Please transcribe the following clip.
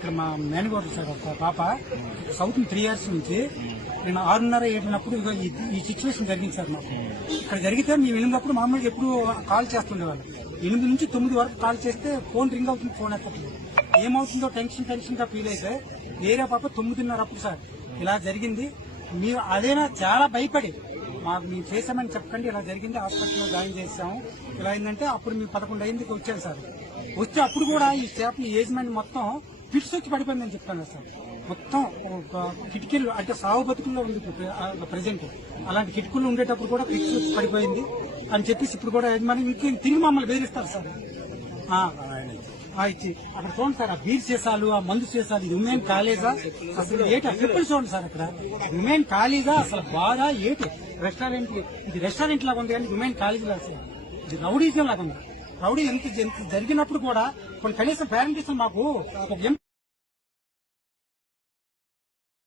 ఇక్కడ మా చూడండి సార్ ఒక పాప. సౌత్ త్రీ ఇయర్స్ నుంచి నేను ఆరున్నర ఏడున్నప్పుడు ఈ- సిచ్యువేషన్ జరిగింది సార్ మాకు. ఇక్కడ జరిగితే మేము వెళ్ళినప్పుడు మామూలుగా ఎప్పుడు కాల్ చేస్తుండేవాళ్ళు. ఎనిమిది నుంచి తొమ్మిది వరకు కాల్ చేస్తే ఫోన్ రింగ్ అవుతుంది ఫోన్ ఎత్తట్లేదు. ఏమవుతుందో టెన్షన్ టెన్షన్గా ఫీల్ అయితే వేరే పాప తొమ్మిదిన్నర అప్పుడు సార్ ఇలా జరిగింది. మీరు అదేనా చాలా భయపడి మాకు మేము చేసామని చెప్పకండి ఇలా జరిగింది హాస్పిటల్లో జాయిన్ చేసాము ఇలా అయిందంటే అప్పుడు మేము పదకొండు అయిందికి వచ్చాను సార్. వచ్చి అప్పుడు కూడా ఈ స్టాఫ్ ఏజ్ ఏజ్మెంట్ మొత్తం ఫిట్స్ వచ్చి పడిపోయిందని చెప్తాను సార్. మొత్తం ఒక కిటికీలు అంటే సాగు బతుకుల్లో ఉంది ప్రజెంట్ అలాంటి కిటికీలు ఉండేటప్పుడు కూడా ఫిట్స్ వచ్చి పడిపోయింది. అని చెప్పేసి ఇప్పుడు కూడా యజమాని ఇంకేం తిరిగి మమ్మల్ని బెదిరిస్తారు సార్. ఇచ్చి. అక్కడ చూడండి సార్ ఆ బీర్ చేసాలు ఆ మందు చేసాలు ఇది కాలేజా అసలు ఏటి ఆ ట్రిపుల్ చూడండి సార్ అక్కడ. ఉమెన్ కాలేజా అసలు బాగా ఏటి? రెస్టారెంట్ ఇది రెస్టారెంట్ లాగా ఉంది కానీ ఉమెన్ కాలేజ్ లాగా సార్. ఇది రౌడీజం లాగా ఉంది. రౌడీ ఎంత జరిగినప్పుడు కూడా కొన్ని కనీసం పేరెంట్స్ మాకు. ఒక